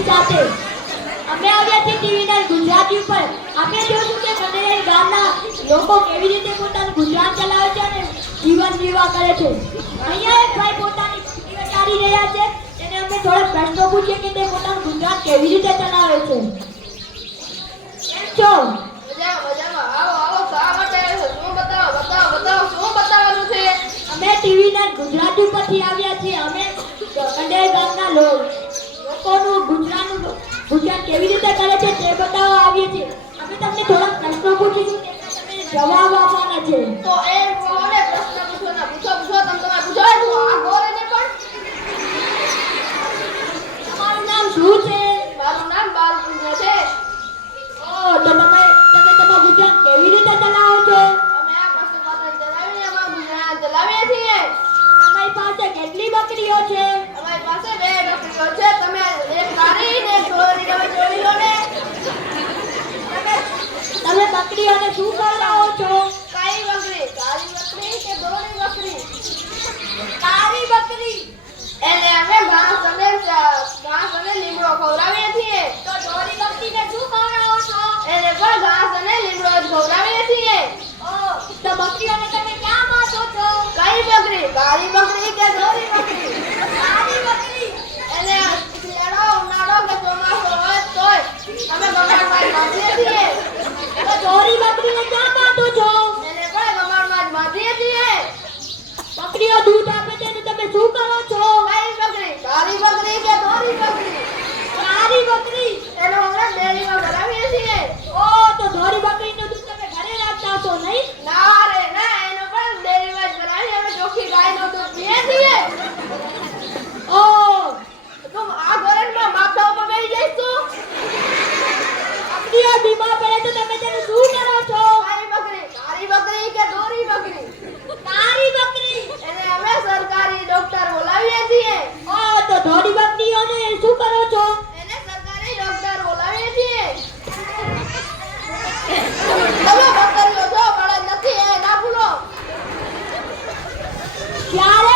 આપની સાથે અમે આવ્યા છીએ ટીવી ગુજરાતી ઉપર. આપણે જોયું કે કંડેરી ગામના લોકો કેવી રીતે પોતાનું ગુજરાન ચલાવે છે અને જીવન નિર્વાહ કરે છે. અહીંયા એક ભાઈ પોતાની જિંદગી વિતાવી રહ્યા છે. એને અમે થોડા પ્રશ્નો પૂછીએ કે તે પોતાનું ગુજરાન કેવી રીતે ચલાવે છે. કેમ છો? મજામાં. આવો શા માટે શું શું બતાવવાનું છે? અમે ટીવી ગુજરાતી ઉપરથી આવ્યા છીએ. અમે કંડેરી ગામના લોકોનું ગુજરાન કેવી રીતે કરે છે તે બતાવવા આવીએ છીએ. અમે તમને થોડા પ્રશ્નો પૂછીશું તેના તમે જવાબ આપવાના છે. તો એ કોને પ્રશ્ન પૂછો તમે પૂછો આ ગોરેને પણ. તમારું નામ શું છે? મારું નામ બાલકૃષ્ણ છે. ઓ તો તમે તમારું ગુજરાન કેવી રીતે ચલાવો છો? અમે આ પશુપાલન ચલાવીને અમારું ગુજરાન ચલાવીએ છીએ. તમારી પાસે કેટલી બકરીઓ છે? અમારી પાસે 2 બકરીઓ છે. તમે એક કાળી ને એક ધોળી તમે જોઈ લો ને. તમે બકરીઓને શું ખવડાવો છો? કાળી બકરી કે ધોળી બકરી? કાળી બકરી. એટલે અમે ઘાસ અને લીમડો ખવડાવીએ છીએ. તો ધોળી બકરીને શું ખવડાવો છો? એને પણ ઘાસ અને લીમડો જ ખવડાવીએ છીએ. ઓ તો બકરીઓને તમે ક્યાં બાંધો છો? કઈ બકરી? કાળી બકરી કે ધોળી બકરી? કાળી બકરી. એને શિયાળો, ઉનાળો કે ચોમાસું હોય તોય અમે ગમાણમાં જ બાંધીએ છીએ. તો ધોળી બકરીને ક્યાં બાંધો છો? એને પણ ગમાણમાં જ બાંધીએ છીએ. બકરીઓ દૂધ આપે છે તો તમે શું કરો છો? કઈ બકરી? કાળી બકરી કે ધોળી બકરી? કાળી બકરી. એનો અમે ડેરીમાં ભરાવીએ છીએ. ઓ તો ધોળી બકરીનું દૂધ તમે ઘરે રાખતા છો નહીં? ના રે ના, એનો પણ ડેરીમાં જ ભરાવી અમે ચોખ્ખી ગાયનું દૂધ પીએ છીએ. ઓ તું આ ઘરેમાં માથા ઉપર બેસી જઈશ તું? બકરીઓ બીમાર પડે તો તમે તેને શું કરો છો? કઈ બકરી? કાળી બકરી કે ધોળી બકરી? કાળી બકરી. એને અમે સરકારી ડોક્ટર બોલાવીએ છીએ. ઓ તો ધોળી બકરીઓને શું કરો છો? એને સરકારી ડોક્ટર બોલાવીએ છીએ. તમે બકરીઓ છો, બળદ નથી એ ના ભૂલો. ક્યારે